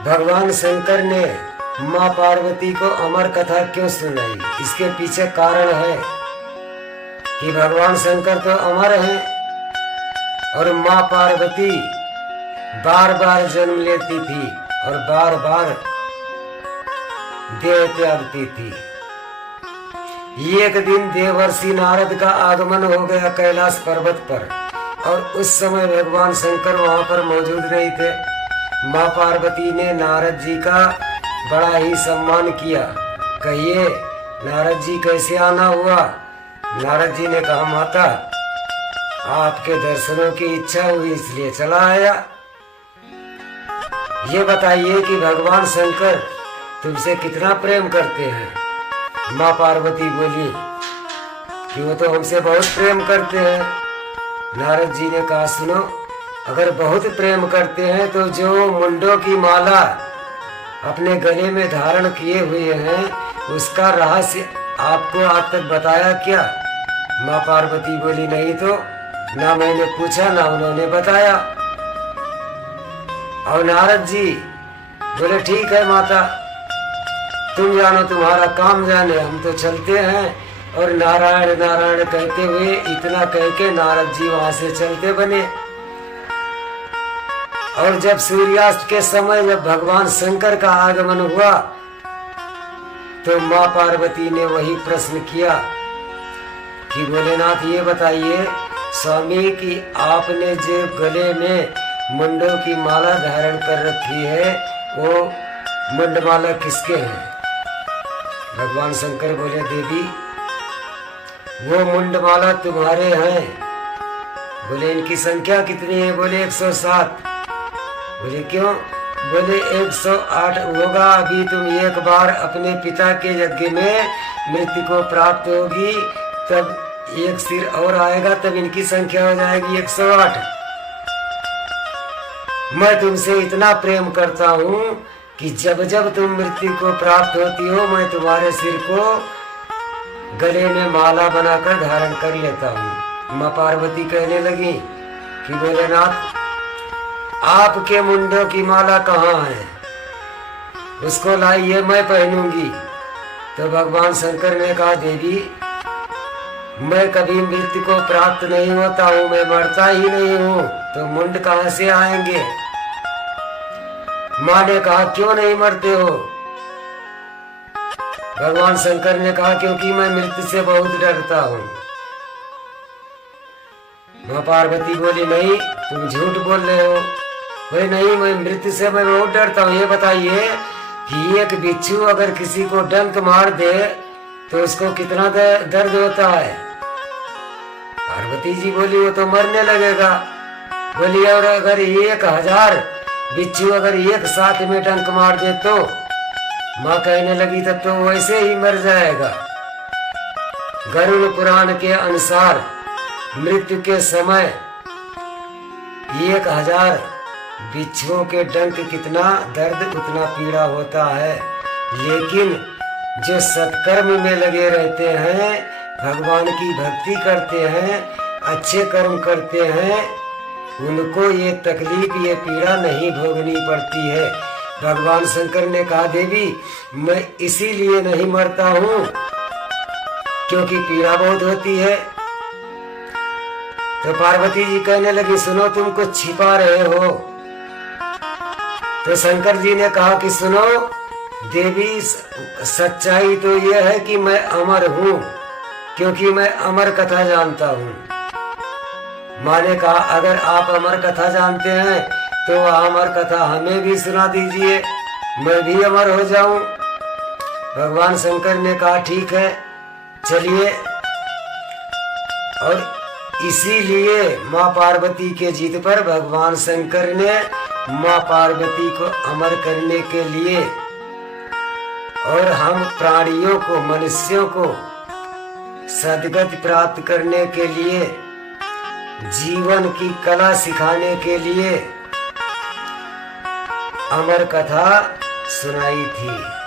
भगवान शंकर ने माँ पार्वती को अमर कथा क्यों सुनाई? इसके पीछे कारण है कि भगवान शंकर तो अमर हैं और माँ पार्वती बार बार जन्म लेती थी और बार बार देह त्यागती थी। एक दिन देवर्षि नारद का आगमन हो गया कैलाश पर्वत पर और उस समय भगवान शंकर वहां पर मौजूद नहीं थे। माँ पार्वती ने नारद जी का बड़ा ही सम्मान किया। कहिए नारद जी कैसे आना हुआ? नारद जी ने कहा माता आपके दर्शनों की इच्छा हुई इसलिए चला आया। ये बताइए कि भगवान शंकर तुमसे कितना प्रेम करते हैं? माँ पार्वती बोली कि वो तो हमसे बहुत प्रेम करते हैं। नारद जी ने कहा सुनो, अगर बहुत प्रेम करते हैं तो जो मुंडों की माला अपने गले में धारण किए हुए हैं उसका रहस्य आपको आज तक बताया क्या? माँ पार्वती बोली नहीं तो, ना मैंने पूछा ना उन्होंने बताया। और नारद जी बोले ठीक है माता, तुम जानो तुम्हारा काम जाने, हम तो चलते हैं। और नारायण नारायण कहते हुए इतना कह के नारद जी वहां से चलते बने। और जब सूर्यास्त के समय जब भगवान शंकर का आगमन हुआ तो माँ पार्वती ने वही प्रश्न किया कि भोलेनाथ ये बताइए स्वामी कि आपने जो गले में मुंडों की माला धारण कर रखी है वो मुंडमाला किसके हैं? भगवान शंकर बोले देवी वो मुंडमाला तुम्हारे हैं। बोले इनकी संख्या कितनी है? बोले 107। बोले क्यों? बोले 108 होगा। अभी तुम एक बार अपने पिता के यज्ञ में मृत्यु को प्राप्त होगी तब एक सिर और आएगा तब इनकी संख्या हो जाएगी 108। मैं तुमसे इतना प्रेम करता हूँ कि जब जब तुम मृत्यु को प्राप्त होती हो मैं तुम्हारे सिर को गले में माला बनाकर धारण कर लेता हूँ। माँ पार्वती कहने लगी कि भोलेनाथ आपके मुंडों की माला कहाँ है? उसको लाइए मैं पहनूंगी। तो भगवान शंकर ने कहा देवी मैं कभी मृत्यु को प्राप्त नहीं होता हूँ, मैं मरता ही नहीं हूँ, तो मुंड कहाँ से आएंगे? माँ ने कहा क्यों नहीं मरते हो? भगवान शंकर ने कहा क्योंकि मैं मृत्यु से बहुत डरता हूँ। माँ पार्वती बोली नहीं तुम झूठ बोल रहे हो। बोले नहीं मैं मृत्यु से मैं बहुत डरता हूँ। ये बताइए कि एक बिच्छू अगर किसी को डंक मार दे तो उसको कितना दर्द होता है? पार्वती जी बोली वो तो मरने लगेगा। बोली और अगर 1000 बिच्छू अगर एक साथ में डंक मार दे तो? माँ कहने लगी तब तो वैसे ही मर जाएगा। गरुड़ पुराण के अनुसार मृत्यु के समय 1000 बिच्छुओं के डंक कितना दर्द उतना पीड़ा होता है। लेकिन जो सत्कर्म में लगे रहते हैं, भगवान की भक्ति करते हैं, अच्छे कर्म करते हैं, उनको ये तकलीफ ये पीड़ा नहीं भोगनी पड़ती है। भगवान शंकर ने कहा देवी मैं इसीलिए नहीं मरता हूँ क्योंकि पीड़ा बहुत होती है। तो पार्वती जी कहने लगी सुनो तुम कुछ छिपा रहे हो। तो शंकर जी ने कहा कि सुनो देवी सच्चाई तो यह है कि मैं अमर हूँ क्योंकि मैं अमर कथा जानता हूँ। माँ ने कहा अगर आप अमर कथा जानते हैं तो अमर कथा हमें भी सुना दीजिए, मैं भी अमर हो जाऊं। भगवान शंकर ने कहा ठीक है चलिए। और इसीलिए माँ पार्वती के जिद पर भगवान शंकर ने माँ पार्वती को अमर करने के लिए और हम प्राणियों को मनुष्यों को सद्गति प्राप्त करने के लिए जीवन की कला सिखाने के लिए अमर कथा सुनाई थी।